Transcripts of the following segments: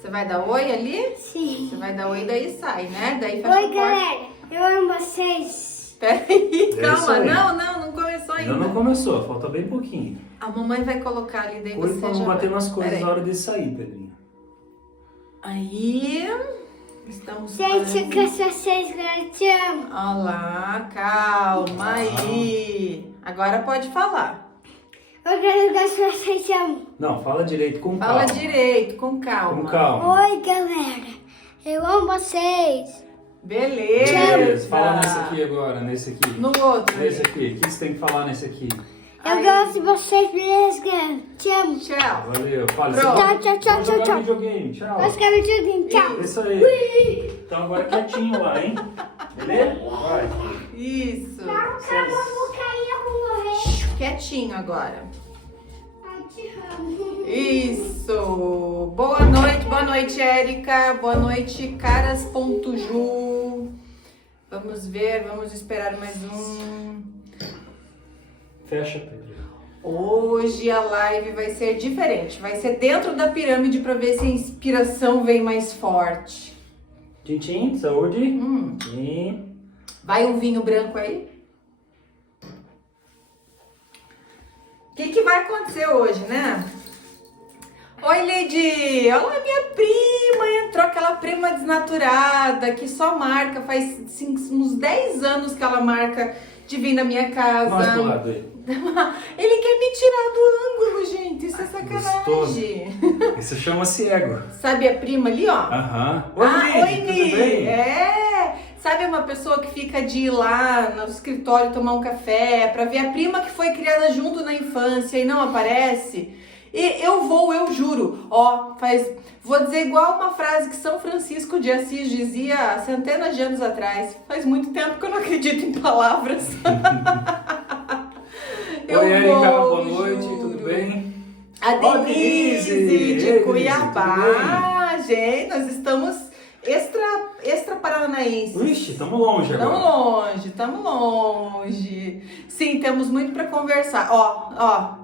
Você vai dar oi ali? Sim. Você vai dar oi, daí sai, né? Daí fecha a Oi, porta. galera. Eu amo vocês. Peraí, isso calma. aí. Não começou ainda. Ainda não começou, falta bem pouquinho. A mamãe vai colocar ali, daí Cuide você pra já não bater vai. nas coisas Peraí. na hora de sair, Pedrinho. Aí, estamos Gente, quase... que vocês, galera, te amo. Olá, calma aí. Agora pode falar. Eu quero que vocês te amo. Não, fala direito, com Fala calma. direito, com calma. Com calma. Oi, galera. Eu amo vocês. Beleza. Beleza, fala nesse aqui agora, nesse aqui. No outro. Nesse aqui, o que você tem que falar nesse aqui? Eu Aí. gosto de vocês, beleza, galera? Te amo. Tchau. Valeu, fala. Pronto. Tchau. Vou jogar videogame, tchau. Nós queremos tudo. Tchau. Isso aí. Então agora quietinho lá, hein? Beleza? Vai. Isso. Acabou, vou cair, eu vou morrer. Quietinho agora. Ai, te amo. Isso. Boa noite, Érica. Boa noite, caras.ju. Vamos ver, vamos esperar mais um. Fecha, Pedro. Hoje a live vai ser diferente. Vai ser dentro da pirâmide para ver se a inspiração vem mais forte. Tchim, saúde. Hum. Tchim. Vai um vinho branco aí? O que vai acontecer hoje, né? Oi, Lady! Olha, minha prima entrou, aquela prima desnaturada que só marca, faz assim, uns 10 anos que ela marca de vir na minha casa. Mais do lado aí. Ele quer me tirar do ângulo, gente, isso é sacanagem. Isso chama-se ego. Sabe a prima ali, ó? Aham. Oi, tudo Ni! bem? É! Sabe uma pessoa que fica de ir lá no escritório tomar um café pra ver a prima que foi criada junto na infância e não aparece? E eu juro, ó, vou dizer igual uma frase que São Francisco de Assis dizia há centenas de anos atrás. Faz muito tempo que eu não acredito em palavras. Oi, Érica, boa juro. noite, tudo bem? A Ó, Denise Denise. de Ei, Cuiabá, gente, nós estamos extra paranaenses. Ixi, estamos longe agora. Estamos longe. Sim, temos muito para conversar. Ó,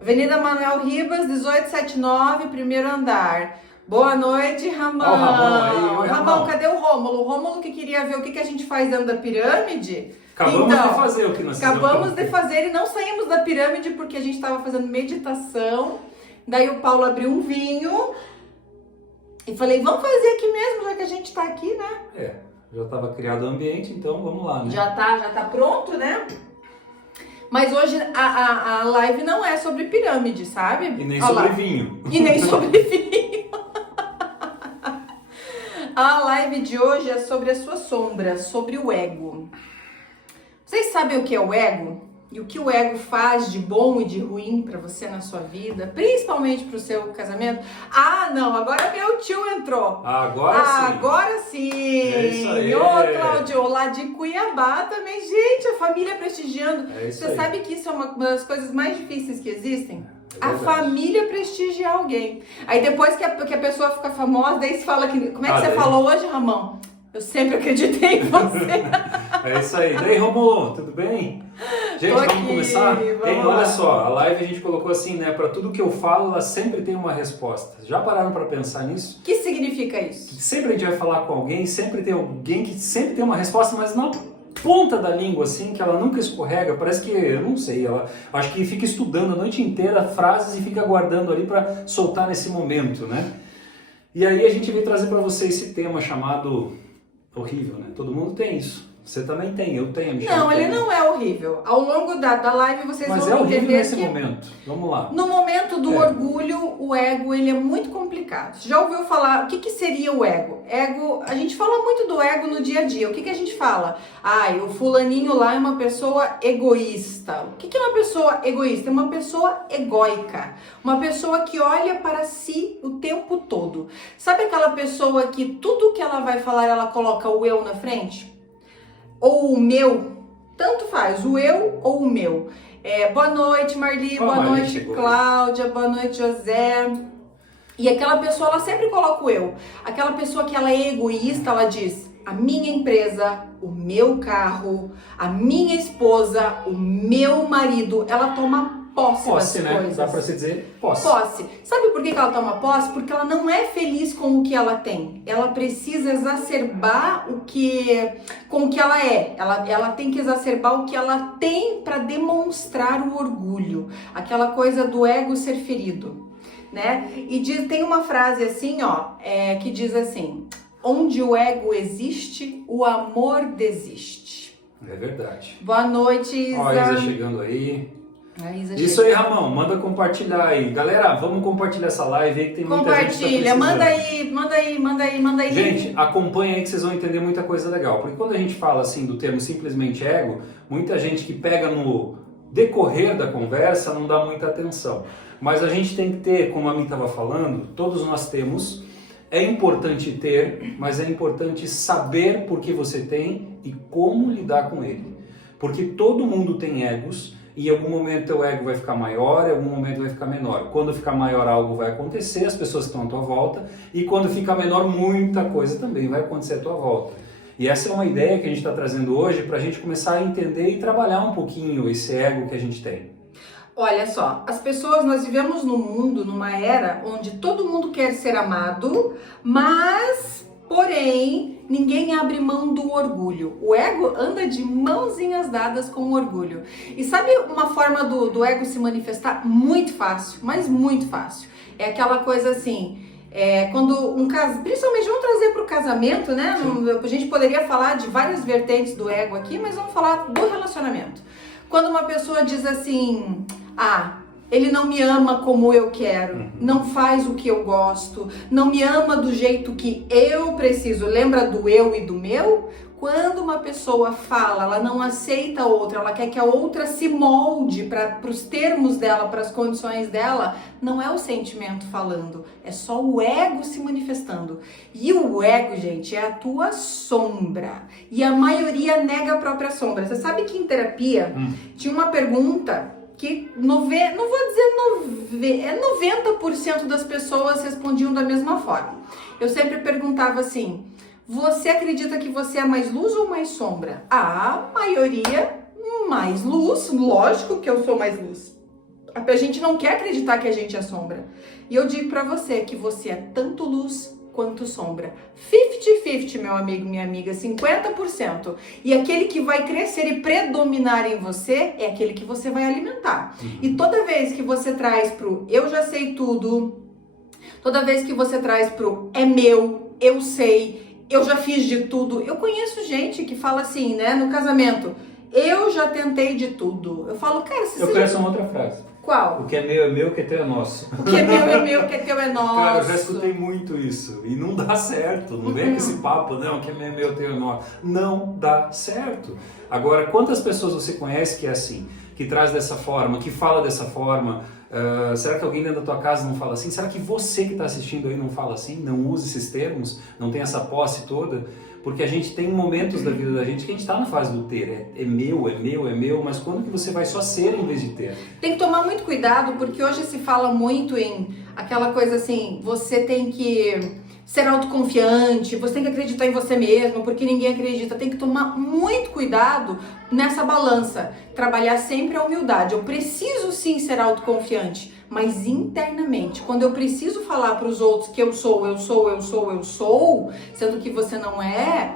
Avenida Manuel Ribas, 1879, primeiro andar. Boa noite, Ramon. Ó, o Ramon aí, oi, Ramon, Ramon. cadê o Rômulo? O Rômulo que queria ver o que a gente faz dentro da pirâmide. Acabamos Então, de fazer o que nós acabamos fizemos. de fazer e não saímos da pirâmide porque a gente estava fazendo meditação. Daí o Paulo abriu um vinho e falei, vamos fazer aqui mesmo, já que a gente tá aqui, né? É, já estava criado o ambiente, então vamos lá, né? Já tá pronto, né? Mas hoje a live não é sobre pirâmide, sabe? E nem Olha sobre lá. vinho. E nem sobre vinho. A live de hoje é sobre a sua sombra, sobre o ego. Vocês sabem o que é o ego? E o que o ego faz de bom e de ruim pra você na sua vida, principalmente pro seu casamento? Ah, não, agora meu tio entrou. Agora sim. Agora sim! É isso aí. Ô, Cláudio, lá de Cuiabá também. Gente, a família prestigiando. É isso Você aí. sabe que isso é uma das coisas mais difíceis que existem? É A verdade. família prestigiar alguém. Aí depois que a pessoa fica famosa, daí se fala que... Como é que você daí? falou hoje, Ramon? Eu sempre acreditei em você. É isso aí. Daí, Romulo, tudo bem? Gente, Tô vamos aqui, começar? vamos Hein, lá. olha só, a live a gente colocou assim, né? Para tudo que eu falo, ela sempre tem uma resposta. Já pararam para pensar nisso? O que significa isso? Sempre a gente vai falar com alguém, sempre tem alguém que sempre tem uma resposta, mas na ponta da língua, assim, que ela nunca escorrega. Parece que, eu não sei, ela acho que fica estudando a noite inteira frases e fica guardando ali para soltar nesse momento, né? E aí a gente veio trazer para você esse tema chamado horrível, né? Todo mundo tem isso. Você também tem, eu tenho, a Michelle Não, ele tem. não é horrível. Ao longo da live vocês Mas é vão horrível entender nesse que... momento. Vamos lá. No momento do É. orgulho, o ego, ele é muito complicado. Você já ouviu falar, o que seria o ego? Ego, a gente fala muito do ego no dia a dia. O que a gente fala? Ai, o fulaninho lá é uma pessoa egoísta. O que é uma pessoa egoísta? É uma pessoa egóica. Uma pessoa que olha para si o tempo todo. Sabe aquela pessoa que tudo que ela vai falar, ela coloca o eu na frente? Ou o meu? Tanto faz, o eu ou o meu. Boa noite, Marli. Ó, Boa Marli noite, chegou. Cláudia. Boa noite, José. E aquela pessoa, ela sempre coloca o eu. Aquela pessoa que ela é egoísta, ela diz: a minha empresa, o meu carro, a minha esposa, o meu marido. Ela toma posse das Posse, né? coisas. Dá pra se dizer posse. Posse. Sabe por que ela toma posse? Porque ela não é feliz com o que ela tem. Ela precisa exacerbar com o que ela é. Ela tem que exacerbar o que ela tem para demonstrar o orgulho. Aquela coisa do ego ser ferido, né? E tem uma frase assim, ó, que diz assim: onde o ego existe, o amor desiste. É verdade. Boa noite, Isa. Ó, a Isa chegando aí. Isso chega. aí, Ramon, manda compartilhar aí. Galera, vamos compartilhar essa live aí que tem muita gente que tá Compartilha, precisando. manda aí. Gente, acompanha aí que vocês vão entender muita coisa legal. Porque quando a gente fala assim do termo simplesmente ego, muita gente que pega no decorrer da conversa não dá muita atenção. Mas a gente tem que ter, como a mim estava falando, todos nós temos. É importante ter, mas é importante saber por que você tem e como lidar com ele. Porque todo mundo tem egos. E em algum momento o ego vai ficar maior, em algum momento vai ficar menor. Quando ficar maior, algo vai acontecer, as pessoas que estão à tua volta. E quando ficar menor, muita coisa também vai acontecer à tua volta. E essa é uma ideia que a gente está trazendo hoje para a gente começar a entender e trabalhar um pouquinho esse ego que a gente tem. Olha só, nós vivemos num mundo, numa era onde todo mundo quer ser amado, mas, porém, ninguém abre mão do orgulho. O ego anda de mãozinhas dadas com o orgulho. E sabe uma forma do ego se manifestar? Muito fácil, mas muito fácil. É aquela coisa assim, quando um caso, principalmente vamos trazer para o casamento, né? A gente poderia falar de várias vertentes do ego aqui, mas vamos falar do relacionamento. Quando uma pessoa diz assim, ele não me ama como eu quero, não faz o que eu gosto, não me ama do jeito que eu preciso. Lembra do eu e do meu? Quando uma pessoa fala, ela não aceita a outra, ela quer que a outra se molde para os termos dela, para as condições dela, não é o sentimento falando, é só o ego se manifestando. E o ego, gente, é a tua sombra. E a maioria nega a própria sombra. Você sabe que em terapia tinha uma pergunta que 90% das pessoas respondiam da mesma forma. Eu sempre perguntava assim: você acredita que você é mais luz ou mais sombra? A maioria mais luz, lógico que eu sou mais luz. A gente não quer acreditar que a gente é sombra. E eu digo pra você que você é tanto luz quanto sombra. 50-50, meu amigo, minha amiga, 50%. E aquele que vai crescer e predominar em você é aquele que você vai alimentar. E toda vez que você traz pro eu já sei tudo, toda vez que você traz pro é meu, eu sei, eu já fiz de tudo. Eu conheço gente que fala assim, né, no casamento, eu já tentei de tudo. Eu falo, cara, eu conheço uma outra frase. Qual? O que é meu, o que é teu é nosso. O que é meu, o que é teu é nosso. Cara, eu já escutei muito isso. E não dá certo. Não vem com esse papo, não, o que é meu, teu é nosso. Não dá certo. Agora, quantas pessoas você conhece que é assim? Que traz dessa forma, que fala dessa forma? Será que alguém dentro da tua casa não fala assim? Será que você que está assistindo aí não fala assim? Não usa esses termos? Não tem essa posse toda? Porque a gente tem momentos da vida da gente que a gente está na fase do ter. É meu, mas quando que você vai só ser em vez de ter? Tem que tomar muito cuidado, porque hoje se fala muito em aquela coisa assim, você tem que ser autoconfiante, você tem que acreditar em você mesmo, porque ninguém acredita. Tem que tomar muito cuidado nessa balança. Trabalhar sempre a humildade. Eu preciso sim ser autoconfiante, mas internamente, quando eu preciso falar para os outros que eu sou, sendo que você não é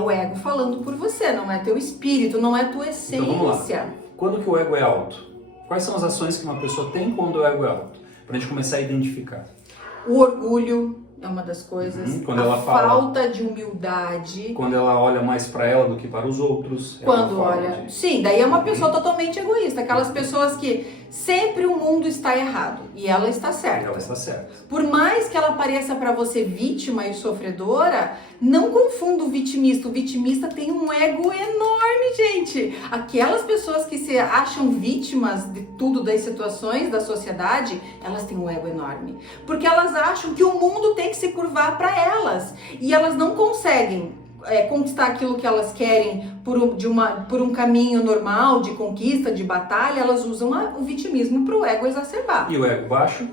o ego falando por você, não é teu espírito, não é tua essência. Então vamos lá. Quando que o ego é alto? Quais são as ações que uma pessoa tem quando o ego é alto? Para a gente começar a identificar. O orgulho é uma das coisas. Quando ela fala, falta de humildade. Quando ela olha mais para ela do que para os outros. Quando olha... Sim, daí é uma pessoa totalmente egoísta. Aquelas pessoas que sempre o mundo está errado e ela está certa. Ela está certa. Por mais que ela pareça para você vítima e sofredora, não confunda o vitimista. O vitimista tem um ego enorme, gente. Aquelas pessoas que se acham vítimas de tudo, das situações da sociedade, elas têm um ego enorme. Porque elas acham que o mundo tem que se curvar para elas. E elas não conseguem conquistar aquilo que elas querem por um caminho normal de conquista, de batalha. Elas usam o vitimismo para o ego exacerbar. E o ego baixo?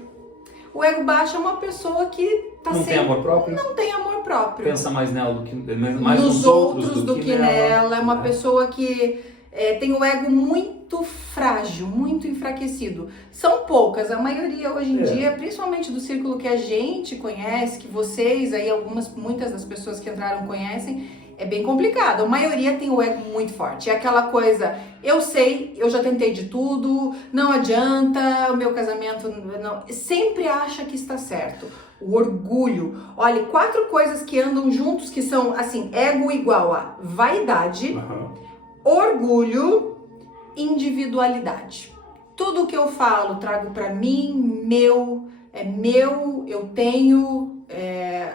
O ego baixo é uma pessoa que tem amor próprio? Não tem amor próprio. Pensa mais nela do que mais nos outros do que nela. É uma pessoa que tem o ego muito frágil, muito enfraquecido. São poucas, a maioria hoje em dia, principalmente do círculo que a gente conhece, que vocês aí, muitas das pessoas que entraram conhecem, é bem complicado. A maioria tem o ego muito forte. É aquela coisa, eu sei, eu já tentei de tudo, não adianta, o meu casamento não... Sempre acha que está certo. O orgulho. Olha, 4 coisas que andam juntos que são, assim, ego igual a vaidade, orgulho, individualidade. Tudo que eu falo, trago pra mim, é meu, eu tenho, é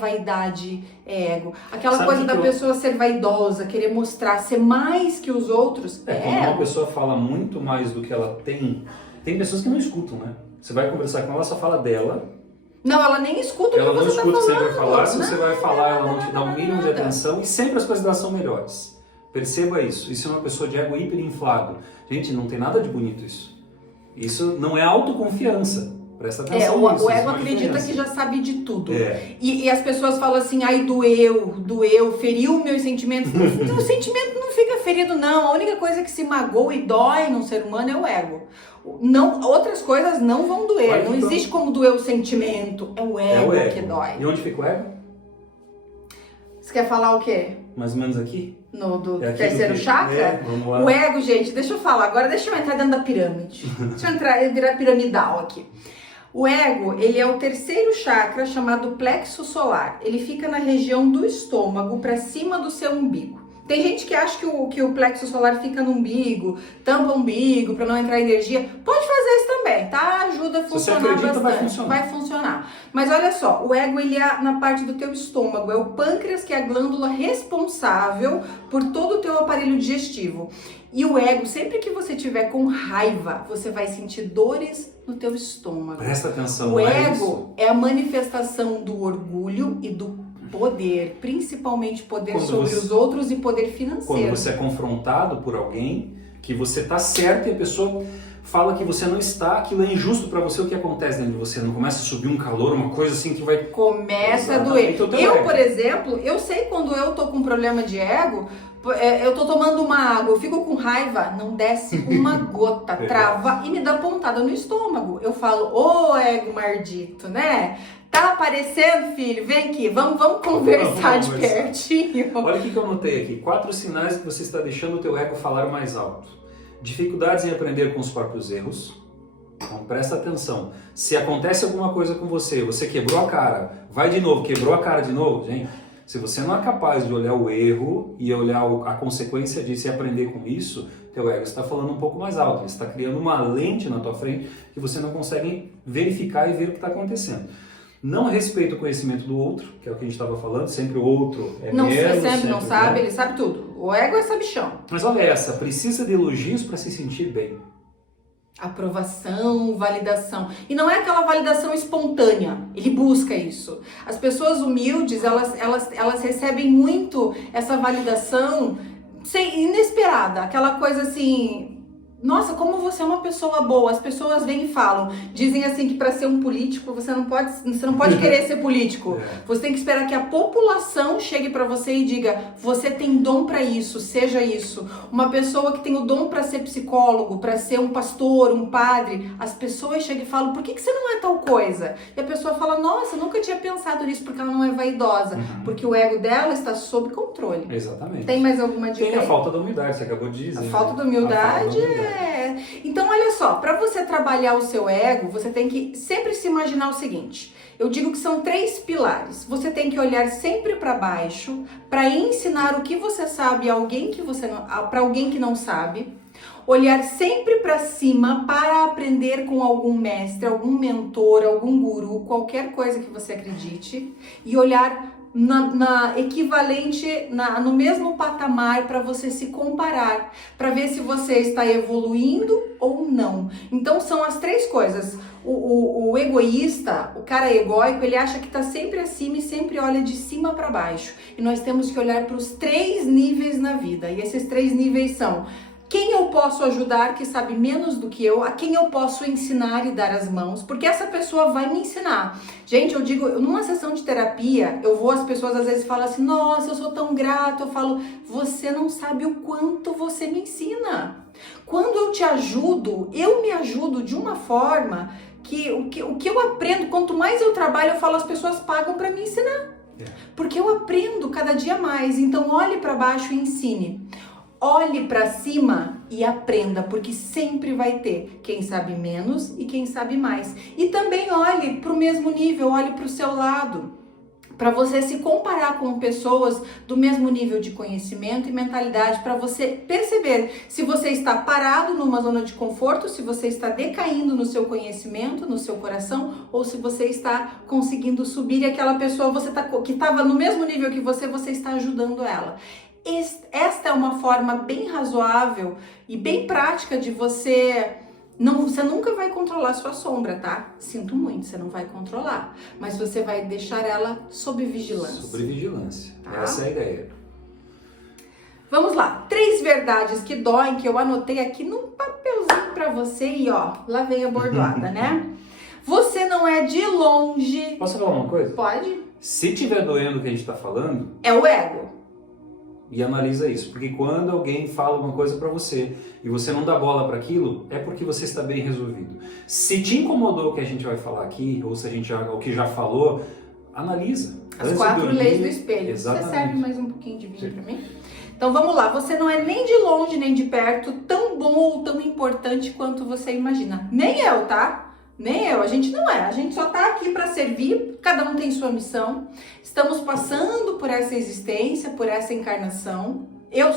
vaidade, é ego. Aquela Sabe coisa da pessoa ser vaidosa, querer mostrar, ser mais que os outros, quando uma pessoa fala muito mais do que ela tem pessoas que não escutam, né? Você vai conversar com ela, ela só fala dela. Não, ela nem escuta o que você tá falando. Ela não escuta o que você vai falar. Se você vai falar, ela não te dá um mínimo de atenção e sempre as coisas dela são melhores. Perceba isso. Isso é uma pessoa de ego hiperinflado. Gente, não tem nada de bonito isso. Isso não é autoconfiança. Presta atenção nisso. O ego acredita que já sabe de tudo. E as pessoas falam assim, ai, doeu, feriu meus sentimentos. O sentimento não fica ferido, não. A única coisa que se magoa e dói num ser humano é o ego. Não, outras coisas não vão doer. Não existe como doer o sentimento. É o ego que dói. E onde fica o ego? Você quer falar o quê? Mais ou menos aqui? Do terceiro chakra? Vamos lá. O ego, gente, deixa eu falar. Agora deixa eu entrar dentro da pirâmide. Deixa eu virar piramidal aqui. O ego, ele é o terceiro chakra chamado plexo solar. Ele fica na região do estômago, para cima do seu umbigo. Tem gente que acha que o plexo solar fica no umbigo, tampa o umbigo para não entrar energia. Pode fazer isso também, tá? Ajuda a funcionar bastante. Vai funcionar. Mas olha só, o ego ele é na parte do teu estômago, é o pâncreas que é a glândula responsável por todo o teu aparelho digestivo. E o ego, sempre que você tiver com raiva, você vai sentir dores no teu estômago. Presta atenção. O ego é a manifestação do orgulho e do poder, principalmente poder sobre os outros e poder financeiro. Quando você é confrontado por alguém que você está certo e a pessoa fala que você não está, aquilo é injusto para você, o que acontece dentro de você? Não começa a subir um calor, uma coisa assim que vai... Começa a doer. Eu, por exemplo, eu sei quando eu tô com problema de ego, eu tô tomando uma água, eu fico com raiva, não desce uma gota, trava e me dá pontada no estômago. Eu falo, ô ego maldito, né? Tá aparecendo, filho? Vem aqui, vamos conversar de pertinho. Olha o que eu anotei aqui. 4 sinais que você está deixando o teu ego falar mais alto. Dificuldades em aprender com os próprios erros. Então presta atenção. Se acontece alguma coisa com você, você quebrou a cara, vai de novo, quebrou a cara de novo, gente. Se você não é capaz de olhar o erro e olhar a consequência disso e aprender com isso, teu ego está falando um pouco mais alto. Ele está criando uma lente na tua frente que você não consegue verificar e ver o que está acontecendo. Não respeita o conhecimento do outro, que é o que a gente estava falando, sempre o outro é não, menos. Sempre não sabe, ele sabe tudo. O ego é sabichão. Mas olha essa, precisa de elogios para se sentir bem. Aprovação, validação. E não é aquela validação espontânea, ele busca isso. As pessoas humildes, elas recebem muito essa validação inesperada, aquela coisa assim... Nossa, como você é uma pessoa boa. As pessoas vêm e falam, dizem assim que para ser um político você não pode querer ser político. Você tem que esperar que a população chegue para você e diga, você tem dom para isso, seja isso. Uma pessoa que tem o dom para ser psicólogo, para ser um pastor, um padre, as pessoas chegam e falam, por que você não é tal coisa? E a pessoa fala, nossa, eu nunca tinha pensado nisso porque ela não é vaidosa, porque o ego dela está sob controle. Exatamente. Tem mais alguma dica? Tem a falta da humildade, você acabou de dizer. A falta da humildade Então, olha só, para você trabalhar o seu ego, você tem que sempre se imaginar o seguinte. Eu digo que são 3 pilares. Você tem que olhar sempre para baixo, para ensinar o que você sabe a alguém para alguém que não sabe. Olhar sempre para cima para aprender com algum mestre, algum mentor, algum guru, qualquer coisa que você acredite. E olhar no mesmo patamar para você se comparar, para ver se você está evoluindo ou não. Então são as 3 coisas. O egoísta, o cara egóico, ele acha que está sempre acima e sempre olha de cima para baixo. E nós temos que olhar para os 3 níveis na vida. E esses 3 níveis são: quem eu posso ajudar que sabe menos do que eu, a quem eu posso ensinar e dar as mãos, porque essa pessoa vai me ensinar. Gente, eu digo, numa sessão de terapia, as pessoas às vezes falam assim, nossa, eu sou tão grato, eu falo, você não sabe o quanto você me ensina. Quando eu te ajudo, eu me ajudo de uma forma que o que eu aprendo, quanto mais eu trabalho, eu falo, as pessoas pagam para me ensinar. Porque eu aprendo cada dia mais, então olhe para baixo e ensine. Olhe para cima e aprenda, porque sempre vai ter quem sabe menos e quem sabe mais. E também olhe para o mesmo nível, olhe para o seu lado, para você se comparar com pessoas do mesmo nível de conhecimento e mentalidade, para você perceber se você está parado numa zona de conforto, se você está decaindo no seu conhecimento, no seu coração, ou se você está conseguindo subir e aquela pessoa que estava no mesmo nível que você está ajudando ela. Esta é uma forma bem razoável e bem prática de você nunca vai controlar a sua sombra, tá? Sinto muito, você não vai controlar, mas você vai deixar ela sob vigilância. Sob vigilância, tá? Essa é a ideia. Vamos lá, 3 verdades que doem, que eu anotei aqui num papelzinho pra você e ó, lá vem a bordoada, né? Você não é de longe... Posso falar uma coisa? Pode. Se tiver doendo o que a gente tá falando... É o ego. E analisa isso, porque quando alguém fala uma coisa para você e você não dá bola para aquilo, é porque você está bem resolvido. Se te incomodou o que a gente vai falar aqui, ou se a gente o que já falou, analisa. As 4 leis do espelho. Exatamente. Você serve mais um pouquinho de vinho para mim? Então vamos lá, você não é nem de longe nem de perto tão bom ou tão importante quanto você imagina. Nem eu, tá? Nem eu, a gente não é, a gente só tá aqui para servir, cada um tem sua missão, estamos passando por essa existência, por essa encarnação. Eu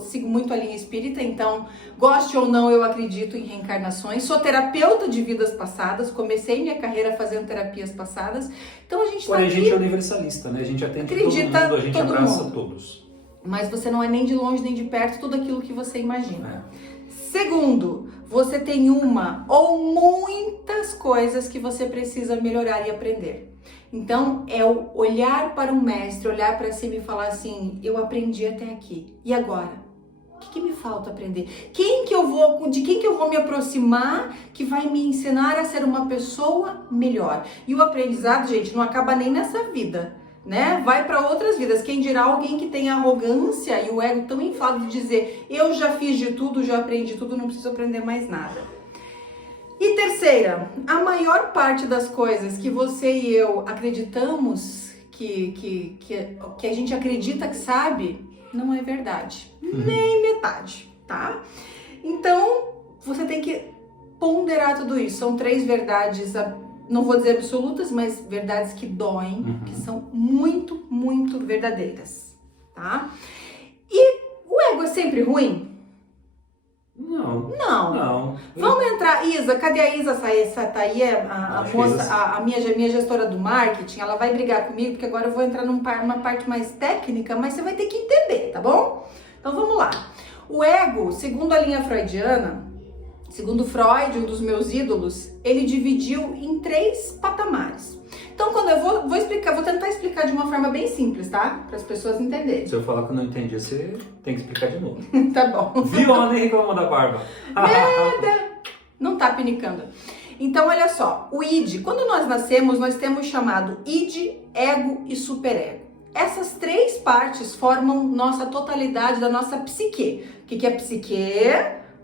sigo muito a linha espírita, então, goste ou não, eu acredito em reencarnações, sou terapeuta de vidas passadas, comecei minha carreira fazendo terapias passadas, então a gente tá aqui... Porém, a gente é universalista, né? A gente atende todo mundo, a gente abraça todos. Mas você não é nem de longe nem de perto tudo aquilo que você imagina. Segundo, você tem uma ou muitas coisas que você precisa melhorar e aprender. Então, é o olhar para um mestre, olhar para cima e falar assim, eu aprendi até aqui, e agora? O que me falta aprender? De quem que eu vou me aproximar que vai me ensinar a ser uma pessoa melhor? E o aprendizado, gente, não acaba nem nessa vida, né? Vai para outras vidas. Quem dirá alguém que tem a arrogância e o ego tão inflado de dizer eu já fiz de tudo, já aprendi tudo, não preciso aprender mais nada. E terceira, a maior parte das coisas que você e eu acreditamos que a gente acredita que sabe, não é verdade. Nem metade, tá? Então, você tem que ponderar tudo isso. São 3 verdades, não vou dizer absolutas, mas verdades que doem, que são muito, muito verdadeiras, tá? E o ego é sempre ruim? Não. Vamos entrar, Isa, cadê a Isa? Essa tá aí, a moça, a minha gestora do marketing, ela vai brigar comigo, porque agora eu vou entrar numa parte mais técnica, mas você vai ter que entender, tá bom? Então vamos lá. O ego, segundo a linha freudiana, segundo Freud, um dos meus ídolos, ele dividiu em 3 patamares. Então, quando eu vou tentar explicar de uma forma bem simples, tá? Para as pessoas entenderem. Se eu falar que eu não entendi, você tem que explicar de novo. Tá bom. Viu? Ela nem reclama da barba. Nada. Não tá pinicando. Então, olha só. O id, quando nós nascemos, nós temos chamado id, ego e superego. Essas 3 partes formam nossa totalidade da nossa psique. O que é psique?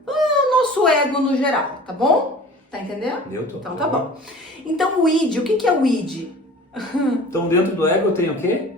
O nosso ego no geral, tá bom? Tá entendendo? Eu tô. Então tá bom. Então o id, o que é o id? Então dentro do ego eu tenho o quê?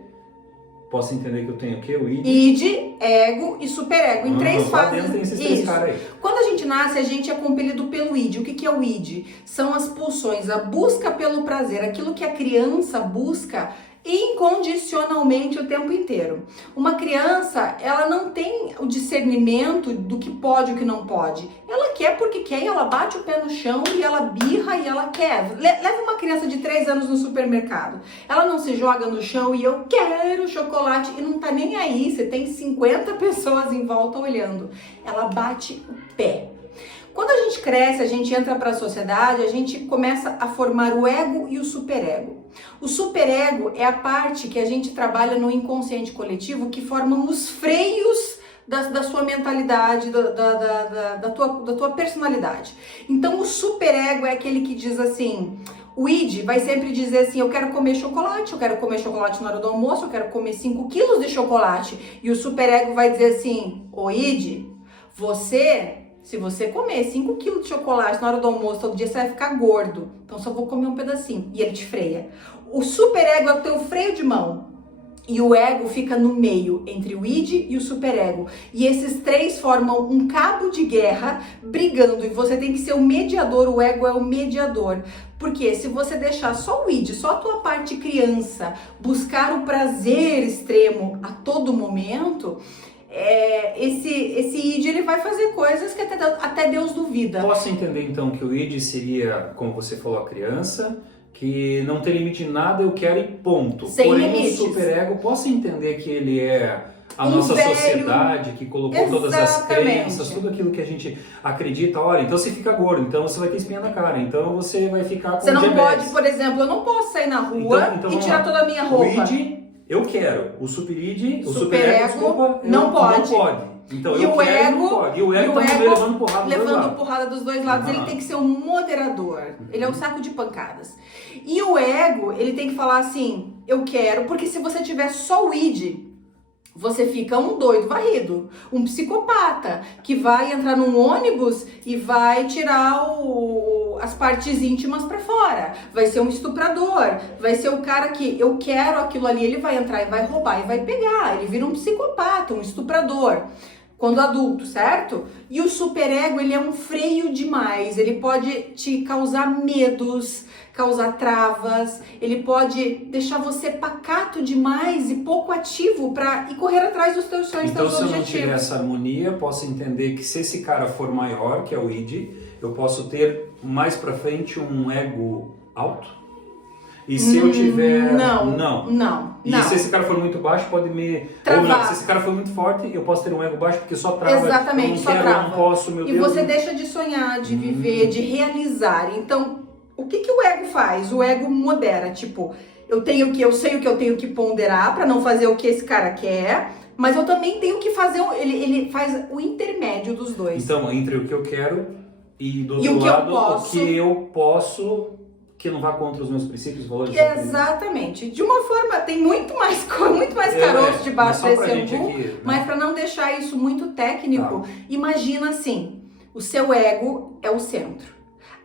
Posso entender que eu tenho o quê? O id? Id, ego e superego. Em 3 fases. Dentro tem esses 3 caras aí. Quando a gente nasce, a gente é compelido pelo id. O que é o id? São as pulsões, a busca pelo prazer, aquilo que a criança busca incondicionalmente o tempo inteiro. Uma criança, ela não tem o discernimento do que pode e o que não pode. Ela quer porque quer e ela bate o pé no chão e ela birra e ela quer. Leva uma criança de 3 anos no supermercado. Ela não se joga no chão e eu quero chocolate e não tá nem aí. Você tem 50 pessoas em volta olhando. Ela bate o pé. Quando a gente cresce, a gente entra para a sociedade, a gente começa a formar o ego e o superego. O superego é a parte que a gente trabalha no inconsciente coletivo que formam os freios da sua mentalidade, da tua personalidade. Então o superego é aquele que diz assim, o id vai sempre dizer assim, eu quero comer chocolate na hora do almoço, eu quero comer 5 quilos de chocolate. E o superego vai dizer assim, ô id, se você comer 5 quilos de chocolate na hora do almoço todo dia, você vai ficar gordo. Então só vou comer um pedacinho. E ele te freia. O superego é o teu freio de mão. E o ego fica no meio, entre o id e o superego. E esses três formam um cabo de guerra brigando. E você tem que ser o mediador, o ego é o mediador. Porque se você deixar só o id, só a tua parte criança, buscar o prazer extremo a todo momento, esse id ele vai fazer coisas que até Deus duvida. Posso entender então que o id seria, como você falou, a criança, que não tem limite em nada, eu quero e ponto. Sem Porém, limites. o superego, posso entender que ele é a Um nossa velho- sociedade que colocou todas as Exatamente. crenças, tudo aquilo que a gente acredita. Olha, então você fica gordo, então você vai ter espinha na cara, então você vai ficar com Você não diabetes. pode, por exemplo, eu não posso sair na rua Então e vamos tirar lá. toda a minha roupa. O id, eu quero. O superid, o Superego, superego, desculpa, não pode. Não pode. Então E eu o quero ego- não pode. E o ego e o também ego levando porrada dos dois levando lados. porrada dos dois lados, ele tem que ser um moderador. Ele é um saco de pancadas. E o ego, ele tem que falar assim, eu quero, porque se você tiver só o id, você fica um doido varrido, um psicopata que vai entrar num ônibus e vai tirar as partes íntimas pra fora, vai ser um estuprador, vai ser o cara que eu quero aquilo ali, ele vai entrar e vai roubar e vai pegar, ele vira um psicopata, um estuprador. Quando adulto, certo? E o superego, ele é um freio demais, ele pode te causar medos, causar travas, ele pode deixar você pacato demais e pouco ativo para ir correr atrás dos teus sonhos, Então, teus se eu não objetivos. tiver essa harmonia, posso entender que se esse cara for maior, que é o id, eu posso ter mais pra frente um ego alto? E se eu tiver... Não. E se esse cara for muito baixo, pode me... Travar. Ou não, se esse cara for muito forte, eu posso ter um ego baixo, porque só trava. Exatamente, eu não só quero, trava. eu não posso, meu E Deus. você deixa de sonhar, de viver, de realizar. Então, o que o ego faz? O ego modera, tipo, eu sei o que eu tenho que ponderar para não fazer o que esse cara quer, mas eu também tenho que fazer, ele faz o intermédio dos dois. Então, entre o que eu quero e do E outro o que eu lado, posso. o que eu posso, que não vá contra os meus princípios, valores. Exatamente. De uma forma, tem muito mais caroço debaixo mas só pra desse gente angu, aqui, né? mas para não deixar isso muito técnico, imagina assim, o seu ego é o centro.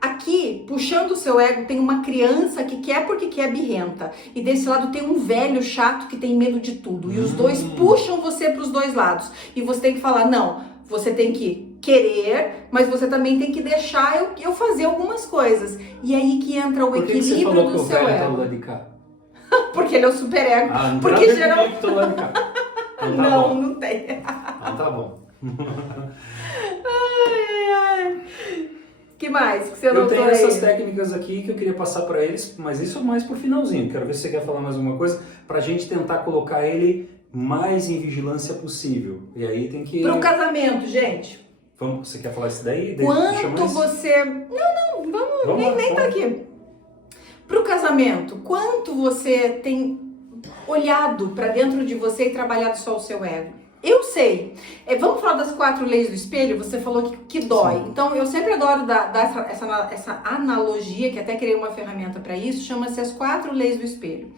Aqui, puxando o seu ego, tem uma criança que quer porque quer birrenta. E desse lado tem um velho chato que tem medo de tudo. E os dois puxam você para os dois lados. E você tem que falar, não, você tem que querer, mas você também tem que deixar eu fazer algumas coisas. E aí que entra o Por que você equilíbrio falou que do o seu velho tá do ego. lado de cá? Porque ele é o superego. Ah, não tem Porque nada a ver geral... comigo que tô do lado de cá. Então tá Não, bom. não tem. Então tá bom. Ai. Que mais que você Eu notou tenho aí? essas técnicas aqui que eu queria passar para eles, mas isso é mais pro finalzinho. Quero ver se você quer falar mais alguma coisa pra gente tentar colocar ele mais em vigilância possível. E aí tem que... Pro casamento, gente. Vamos, você quer falar isso daí? Quanto você... Não, vamos, nem tá aqui. Pro casamento, quanto você tem olhado pra dentro de você e trabalhado só o seu ego? Eu sei. Vamos falar das 4 leis do espelho? Você falou que dói. Sim. Então, eu sempre adoro dar essa analogia, que até criei uma ferramenta para isso, chama-se as 4 leis do espelho.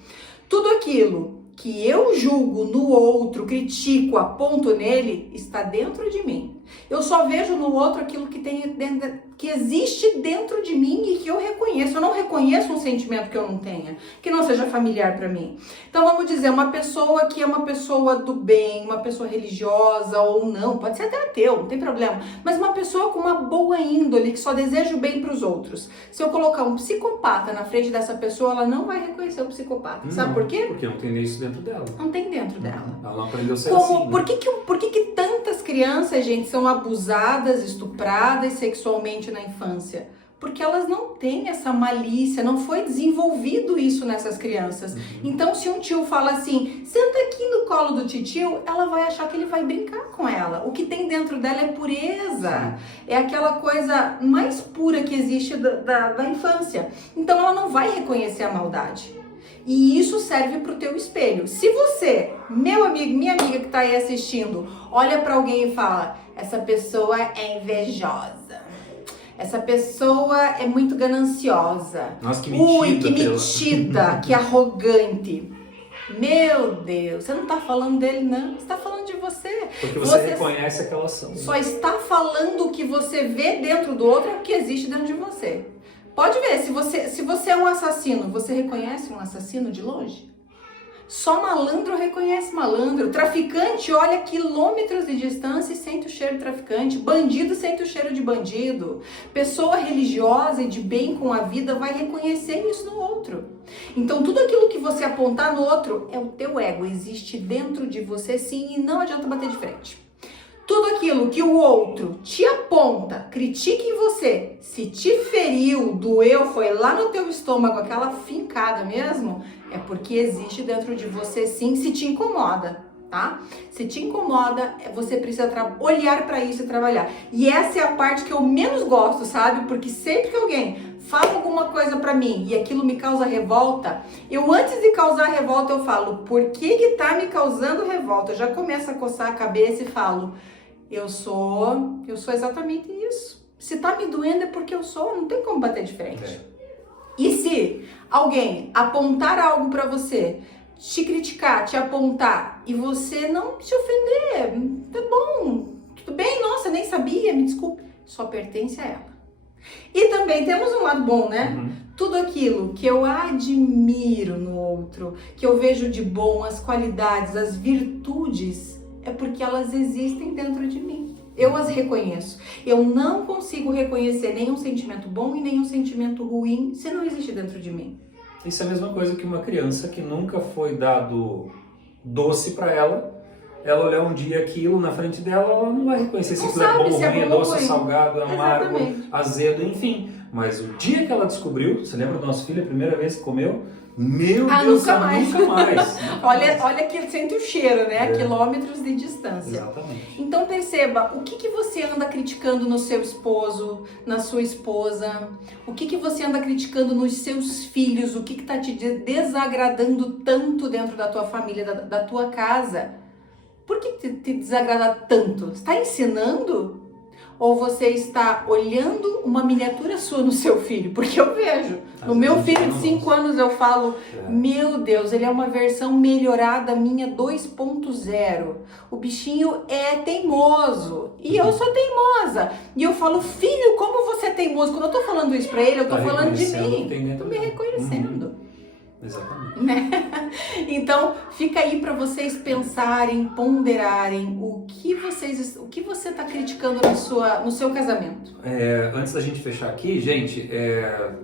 Tudo aquilo que eu julgo no outro, critico, aponto nele, está dentro de mim. Eu só vejo no outro aquilo que existe dentro de mim e que eu reconheço. Eu não reconheço um sentimento que eu não tenha, que não seja familiar para mim. Então vamos dizer, uma pessoa que é uma pessoa do bem, uma pessoa religiosa ou não, pode ser até ateu, não tem problema, mas uma pessoa com uma boa índole, que só deseja o bem para os outros. Se eu colocar um psicopata na frente dessa pessoa, ela não vai reconhecer o psicopata. Sabe por quê? Porque não tem isso dentro dela. Não tem dentro dela. Ela não aprendeu a ser Como, assim. Né? por que tantas crianças, gente, são abusadas, estupradas sexualmente na infância? Porque elas não têm essa malícia, não foi desenvolvido isso nessas crianças. Então, se um tio fala assim, senta aqui no colo do titio, ela vai achar que ele vai brincar com ela. O que tem dentro dela é pureza. É aquela coisa mais pura que existe da infância. Então, ela não vai reconhecer a maldade. E isso serve para o teu espelho. Se você, meu amigo, minha amiga que está aí assistindo, olha para alguém e fala, essa pessoa é invejosa, essa pessoa é muito gananciosa, Nossa, que metida, ui, que metida, que arrogante. Meu Deus, você não está falando dele não, você está falando de você. Porque você reconhece aquela ação. Só está falando o que você vê dentro do outro, é o que existe dentro de você. Pode ver, se você é um assassino, você reconhece um assassino de longe? Só malandro reconhece malandro. Traficante olha quilômetros de distância e sente o cheiro de traficante. Bandido sente o cheiro de bandido. Pessoa religiosa e de bem com a vida vai reconhecer isso no outro. Então tudo aquilo que você apontar no outro é o teu ego. Existe dentro de você sim e não adianta bater de frente. Tudo aquilo que o outro te aponta, critica em você, se te feriu, doeu, foi lá no teu estômago, aquela fincada mesmo, é porque existe dentro de você sim, se te incomoda, tá? Se te incomoda, você precisa olhar para isso e trabalhar. E essa é a parte que eu menos gosto, sabe? Porque sempre que alguém fala alguma coisa para mim e aquilo me causa revolta, eu antes de causar revolta eu falo, por que tá me causando revolta? Eu já começo a coçar a cabeça e falo, eu sou exatamente isso. Se tá me doendo é porque eu sou, não tem como bater de frente. E se alguém apontar algo pra você, te criticar, te apontar e você não se ofender, tá bom, tudo bem, nossa, nem sabia, me desculpe, só pertence a ela. E também temos um lado bom, né? Tudo aquilo que eu admiro no outro, que eu vejo de bom, as qualidades, as virtudes, é porque elas existem dentro de mim. Eu as reconheço. Eu não consigo reconhecer nenhum sentimento bom e nenhum sentimento ruim se não existe dentro de mim. Isso é a mesma coisa que uma criança que nunca foi dado doce para ela. Ela olhar um dia aquilo na frente dela, ela não vai reconhecer se aquilo é bom, ruim, é doce, salgado, amargo, azedo, enfim. Mas o dia que ela descobriu, você lembra do nosso filho, a primeira vez que comeu? Meu Deus, nunca mais. Olha que sente o cheiro, né? A quilômetros de distância. Exatamente. Então perceba, o que você anda criticando no seu esposo, na sua esposa? O que você anda criticando nos seus filhos? O que tá te desagradando tanto dentro da tua família, da tua casa? Por que te desagrada tanto? Você está ensinando? Ou você está olhando uma miniatura sua no seu filho? Porque eu vejo. No meu filho de 5 anos eu falo, meu Deus, ele é uma versão melhorada minha 2.0. O bichinho é teimoso. E eu sou teimosa. E eu falo, filho, como você é teimoso? Quando eu tô falando isso pra ele, eu tô falando de mim. Tô me reconhecendo. Exatamente. Né? Então, fica aí para vocês pensarem, ponderarem o que você está criticando no seu casamento. Antes da gente fechar aqui, gente,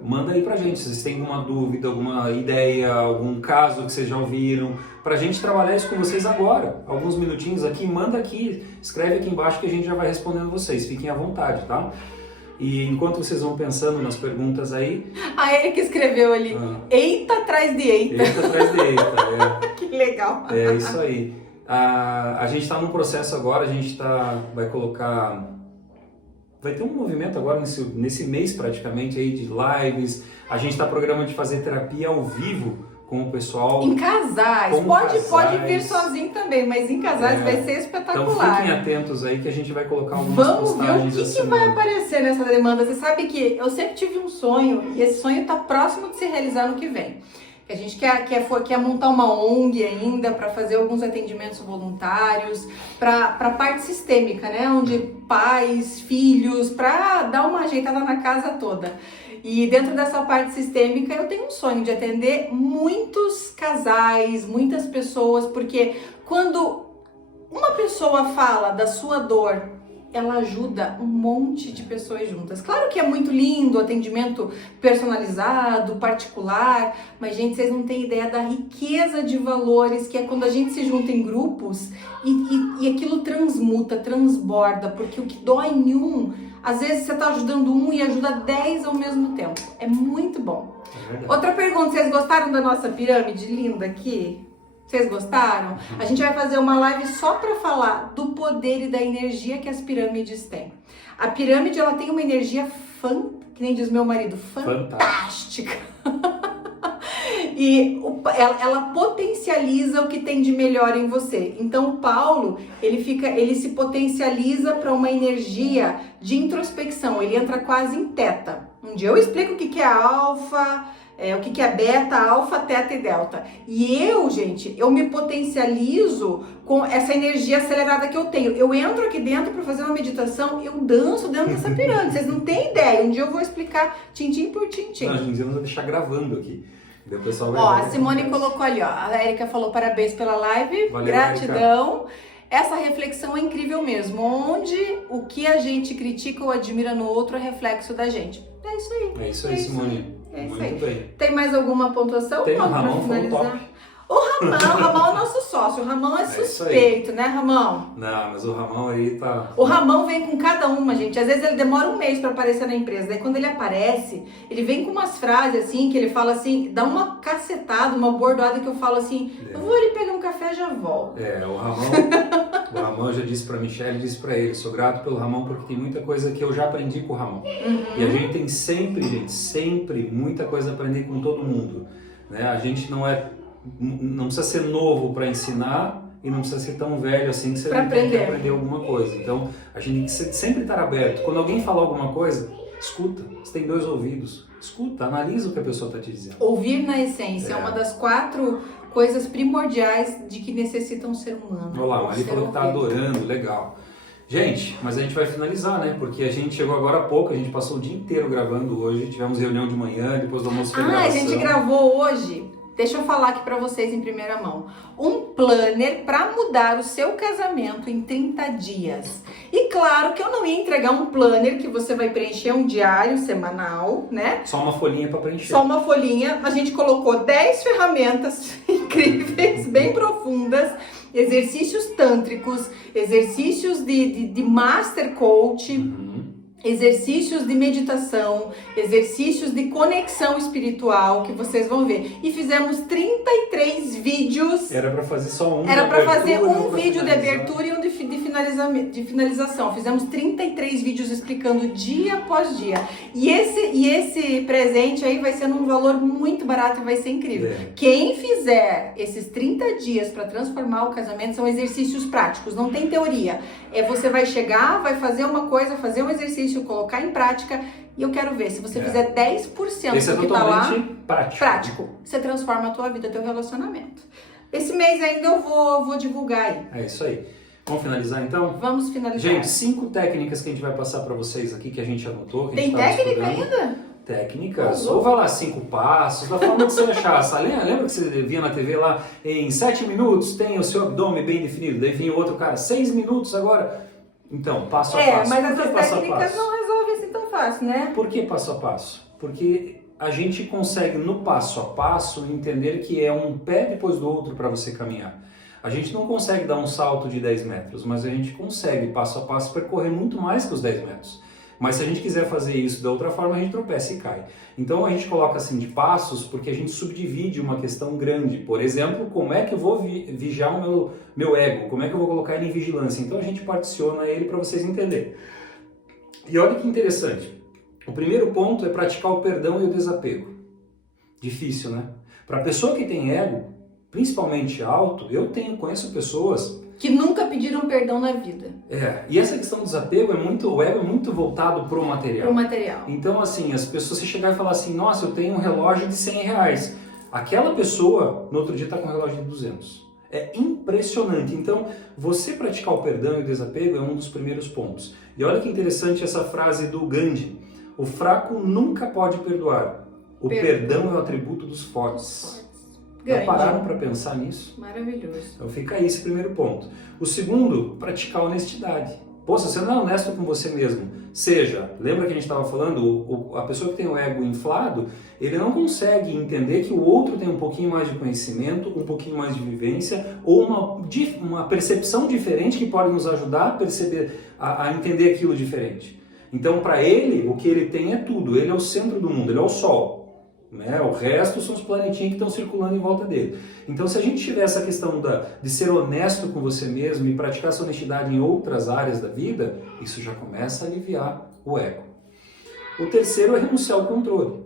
manda aí pra gente se vocês têm alguma dúvida, alguma ideia, algum caso que vocês já ouviram, pra gente trabalhar isso com vocês agora. Alguns minutinhos aqui, manda aqui, escreve aqui embaixo que a gente já vai respondendo vocês. Fiquem à vontade, tá? E enquanto vocês vão pensando nas perguntas aí... A Erika escreveu ali, eita atrás de eita. Eita atrás de eita, Que legal. É isso aí. A gente está num processo agora, a gente vai colocar... Vai ter um movimento agora nesse mês praticamente aí de lives. A gente está programando de fazer terapia ao vivo com o pessoal. Em casais. Pode vir sozinho também, mas em casais vai ser espetacular. Então fiquem atentos aí que a gente vai colocar algumas postagens. Vamos ver o que vai aparecer nessa demanda. Você sabe que eu sempre tive um sonho e esse sonho está próximo de se realizar no que vem. A gente quer montar uma ONG ainda para fazer alguns atendimentos voluntários, para a parte sistêmica, né? Onde pais, filhos, para dar uma ajeitada na casa toda. E dentro dessa parte sistêmica eu tenho um sonho de atender muitos casais, muitas pessoas, porque quando uma pessoa fala da sua dor, ela ajuda um monte de pessoas juntas. Claro que é muito lindo o atendimento personalizado, particular, mas gente, vocês não têm ideia da riqueza de valores que é quando a gente se junta em grupos e aquilo transmuta, transborda, porque o que dói em um, às vezes você está ajudando um e ajuda 10 ao mesmo tempo. É muito bom. Outra pergunta, vocês gostaram da nossa pirâmide linda aqui? Vocês gostaram? A gente vai fazer uma live só para falar do poder e da energia que as pirâmides têm. A pirâmide, ela tem uma energia que nem diz meu marido, fantástica. E ela potencializa o que tem de melhor em você. Então o Paulo, ele se potencializa para uma energia de introspecção. Ele entra quase em teta. Um dia eu explico o que é alfa, o que é beta, alfa, teta e delta. E eu, gente, eu me potencializo com essa energia acelerada que eu tenho. Eu entro aqui dentro para fazer uma meditação, eu danço dentro dessa pirâmide. Vocês não têm ideia. Um dia eu vou explicar tintim por tintim. Não, gente, vamos deixar gravando aqui. O pessoal vai Ó, ver a Simone como colocou ali, ó. A Érica falou parabéns pela live. Valeu, gratidão. Essa reflexão é incrível mesmo. Onde o que a gente critica ou admira no outro é reflexo da gente. É isso aí. É isso aí, Simone. É isso Muito bem. Tem mais alguma pontuação? Tem, o Pronto, pra Ramon foi finalizar. top. O Ramon é o nosso sócio. O Ramon é suspeito, né, Ramon? Não, mas o Ramon aí tá... O Ramon vem com cada uma, gente. Às vezes ele demora um mês pra aparecer na empresa. Daí quando ele aparece, ele vem com umas frases assim, que ele fala assim, dá uma cacetada, uma bordoada que eu falo assim, eu vou ali pegar um café e já volto. O Ramon já disse pra Michelle, disse pra ele, sou grato pelo Ramon porque tem muita coisa que eu já aprendi com o Ramon. E a gente tem sempre, gente, sempre muita coisa a aprender com todo mundo. Né? A gente não precisa ser novo para ensinar e não precisa ser tão velho assim que você não tem que aprender alguma coisa. Então, a gente tem que sempre estar aberto. Quando alguém fala alguma coisa, escuta. Você tem 2 ouvidos. Escuta, analisa o que a pessoa está te dizendo. Ouvir na essência é uma das 4 coisas primordiais de que necessita um ser humano. Olha lá, o Ali falou que está adorando, legal. Gente, mas a gente vai finalizar, né? Porque a gente chegou agora há pouco, a gente passou o dia inteiro gravando hoje, tivemos reunião de manhã, depois do almoço foi gravação. A gente gravou hoje, deixa eu falar aqui pra vocês em primeira mão, um planner pra mudar o seu casamento em 30 dias. E claro que eu não ia entregar um planner que você vai preencher um diário semanal, né? Só uma folhinha pra preencher. Só uma folhinha, a gente colocou 10 ferramentas incríveis, bem profundas, exercícios tântricos, exercícios de master coach, exercícios de meditação, exercícios de conexão espiritual que vocês vão ver. E fizemos 33 vídeos. Era para fazer só um. Era para fazer um vídeo de abertura e um de finalização. Fizemos 33 vídeos explicando dia após dia. E esse presente aí vai ser num valor muito barato e vai ser incrível. Quem fizer esses 30 dias para transformar o casamento são exercícios práticos, não tem teoria. Você vai chegar, vai fazer uma coisa, fazer um exercício, colocar em prática, e eu quero ver, se você fizer 10% do que tá lá, prático, você transforma a tua vida, teu relacionamento. Esse mês ainda eu vou divulgar aí. É isso aí. Vamos finalizar então? Vamos finalizar. Gente, 5 técnicas que a gente vai passar para vocês aqui, que a gente anotou. Que tem técnica ainda? Técnicas, ou vai lá 5 passos, da forma que você achar. Lembra que você via na TV lá, em 7 minutos tem o seu abdômen bem definido, daí vinha outro cara, 6 minutos agora. Então, passo a passo. Mas essas técnicas não resolvem assim tão fácil, né? Por que passo a passo? Porque a gente consegue no passo a passo entender que é um pé depois do outro para você caminhar. A gente não consegue dar um salto de 10 metros, mas a gente consegue passo a passo percorrer muito mais que os 10 metros. Mas se a gente quiser fazer isso da outra forma, a gente tropeça e cai. Então a gente coloca assim de passos porque a gente subdivide uma questão grande. Por exemplo, como é que eu vou vigiar o meu ego? Como é que eu vou colocar ele em vigilância? Então a gente particiona ele para vocês entenderem. E olha que interessante. O primeiro ponto é praticar o perdão e o desapego. Difícil, né? Para a pessoa que tem ego, principalmente alto, conheço pessoas que nunca pediram perdão na vida. E essa questão do desapego o ego é muito voltado pro material. Pro material. Então, assim, as pessoas, se chegar e falar assim, nossa, eu tenho um relógio de 100 reais. Aquela pessoa, no outro dia, está com um relógio de 200. É impressionante. Então, você praticar o perdão e o desapego é um dos primeiros pontos. E olha que interessante essa frase do Gandhi. O fraco nunca pode perdoar. O perdão é o atributo dos fortes. Já pararam para pensar nisso? Maravilhoso. Então fica aí esse primeiro ponto. O segundo, praticar honestidade. Pô, se você não é honesto com você mesmo, lembra que a gente estava falando, a pessoa que tem o ego inflado, ele não consegue entender que o outro tem um pouquinho mais de conhecimento, um pouquinho mais de vivência, ou uma percepção diferente que pode nos ajudar a perceber, a entender aquilo diferente. Então, para ele, o que ele tem é tudo. Ele é o centro do mundo, ele é o Sol. Né? O resto são os planetinhos que estão circulando em volta dele. Então, se a gente tiver essa questão de ser honesto com você mesmo e praticar essa honestidade em outras áreas da vida, isso já começa a aliviar o ego. O terceiro é renunciar ao controle.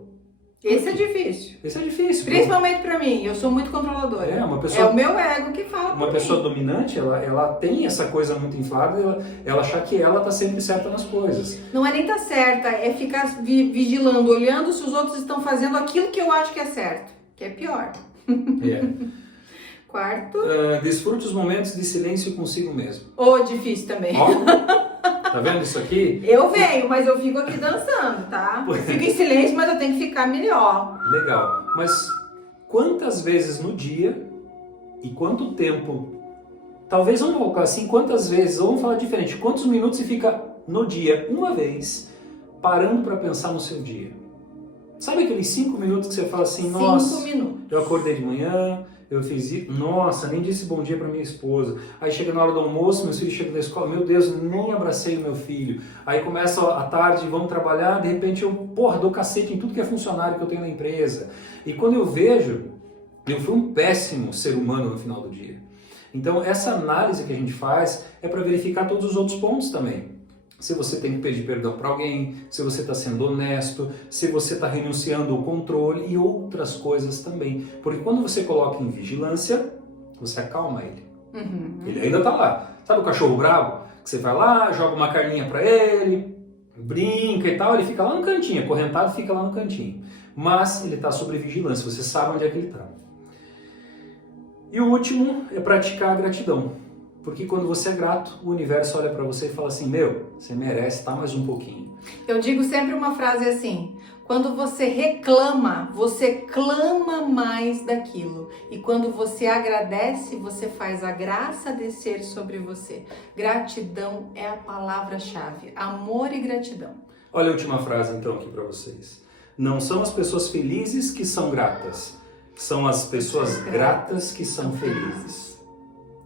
Esse é difícil. Esse é difícil. Principalmente pra mim, eu sou muito controladora. É, uma pessoa... É o meu ego que fala Uma por pessoa mim. dominante, ela tem essa coisa muito inflada, ela achar que ela tá sempre certa nas coisas. Não é nem tá certa, é ficar vigilando, olhando se os outros estão fazendo aquilo que eu acho que é certo. Que é pior. É. Quarto. Desfrute os momentos de silêncio consigo mesmo. Ou difícil também. Ó, tá vendo isso aqui? Eu venho, mas eu fico aqui dançando, tá? Eu fico em silêncio, mas eu tenho que ficar melhor. Legal. Mas quantas vezes no dia e quanto tempo? Talvez vamos colocar assim, quantas vezes, ou vamos falar diferente, quantos minutos você fica no dia, uma vez, parando para pensar no seu dia? Sabe aqueles 5 minutos que você fala assim, 5 nossa, minutos. eu acordei de manhã, eu fiz isso, nossa, nem disse bom dia para minha esposa. Aí chega na hora do almoço, meus filhos chegam da escola, meu Deus, nem abracei o meu filho. Aí começa a tarde, vamos trabalhar, de repente eu, dou cacete em tudo que é funcionário que eu tenho na empresa. E quando eu vejo, eu fui um péssimo ser humano no final do dia. Então essa análise que a gente faz é para verificar todos os outros pontos também. Se você tem que pedir perdão para alguém, se você está sendo honesto, se você está renunciando ao controle e outras coisas também. Porque quando você coloca em vigilância, você acalma ele. Uhum. Ele ainda está lá. Sabe o cachorro bravo? Que você vai lá, joga uma carninha para ele, brinca e tal, ele fica lá no cantinho, acorrentado fica lá no cantinho. Mas ele está sob vigilância, você sabe onde é que ele está. E o último é praticar a gratidão. Porque quando você é grato, o universo olha para você e fala assim, meu, você merece, tá mais um pouquinho. Eu digo sempre uma frase assim, quando você reclama, você clama mais daquilo. E quando você agradece, você faz a graça descer sobre você. Gratidão é a palavra-chave, amor e gratidão. Olha a última frase então aqui para vocês. Não são as pessoas felizes que são gratas, são as pessoas gratas que são felizes.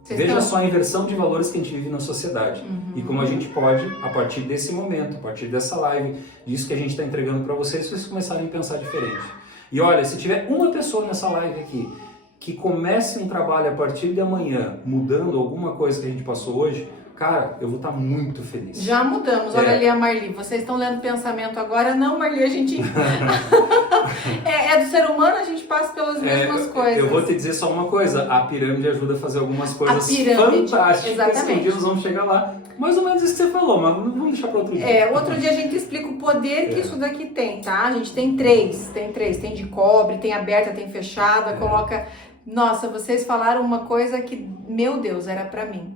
Veja só a inversão de valores que a gente vive na sociedade. E como a gente pode, a partir desse momento, a partir dessa live, disso que a gente está entregando para vocês, vocês começarem a pensar diferente. E olha, se tiver uma pessoa nessa live aqui que comece um trabalho a partir de amanhã, mudando alguma coisa que a gente passou hoje, cara, eu vou estar muito feliz. Já mudamos. Olha ali a Marli. Vocês estão lendo pensamento agora? Não, Marli, a gente... é do ser humano, a gente passa pelas mesmas coisas. Eu vou te dizer só uma coisa. A pirâmide ajuda a fazer algumas coisas pirâmide, fantásticas. exatamente. Que um dia nós vamos chegar lá. Mais ou menos isso que você falou, mas vamos deixar para outro dia. Outro dia a gente explica o poder que isso daqui tem, tá? A gente tem três. Tem de cobre, tem aberta, tem fechada. Coloca... Nossa, vocês falaram uma coisa que, meu Deus, era pra mim.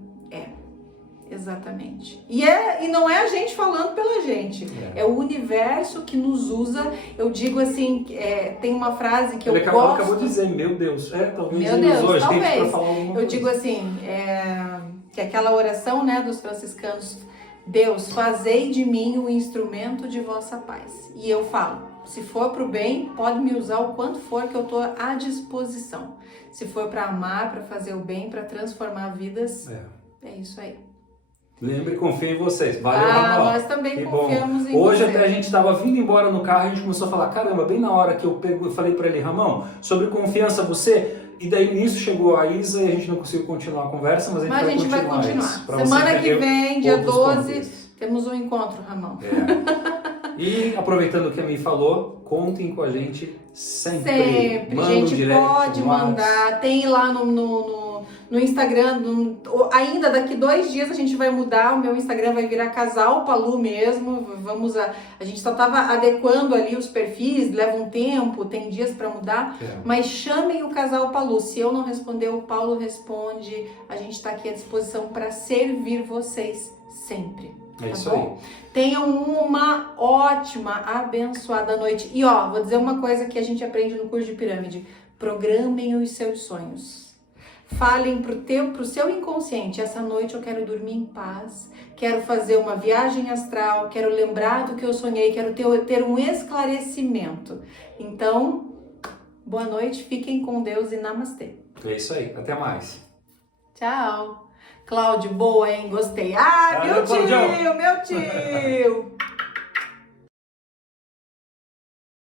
Exatamente. E não é a gente falando pela gente. É o universo que nos usa. Eu digo assim, tem uma frase que Ele eu gosto... acabou de dizer, meu Deus. Talvez meu ele Deus, usou a gente talvez. pra falar alguma coisa. Eu digo assim, que aquela oração, né, dos franciscanos, Deus, fazei de mim o instrumento de vossa paz. E eu falo, se for pro bem, pode me usar o quanto for, que eu tô à disposição. Se for para amar, para fazer o bem, para transformar vidas, é isso aí. Lembre e confie em vocês. Valeu, Ramon. Nós também confiamos em Hoje você. até a gente estava vindo embora no carro e a gente começou a falar, caramba, bem na hora que eu falei para ele, Ramon, sobre confiança você, e daí nisso chegou a Isa e a gente não conseguiu continuar a conversa, mas a gente vai continuar. Isso, Semana que vem, dia 12, contextos. temos um encontro, Ramon. E aproveitando o que a Mi falou, contem com a gente sempre. Sempre. A gente pode mandar, tem lá no Instagram, ainda daqui 2 dias a gente vai mudar, o meu Instagram vai virar Casal Palu mesmo, a gente só tava adequando ali os perfis, leva um tempo, tem dias para mudar, mas chamem o Casal Palu, se eu não responder, o Paulo responde, a gente tá aqui à disposição para servir vocês sempre. É isso aí. Tenham uma ótima, abençoada noite. E vou dizer uma coisa que a gente aprende no curso de pirâmide, programem os seus sonhos. Falem pro seu inconsciente, essa noite eu quero dormir em paz, quero fazer uma viagem astral, quero lembrar do que eu sonhei, quero ter um esclarecimento. Então, boa noite, fiquem com Deus e namastê. É isso aí, até mais. Tchau. Cláudio, boa, hein? Gostei. Meu tio!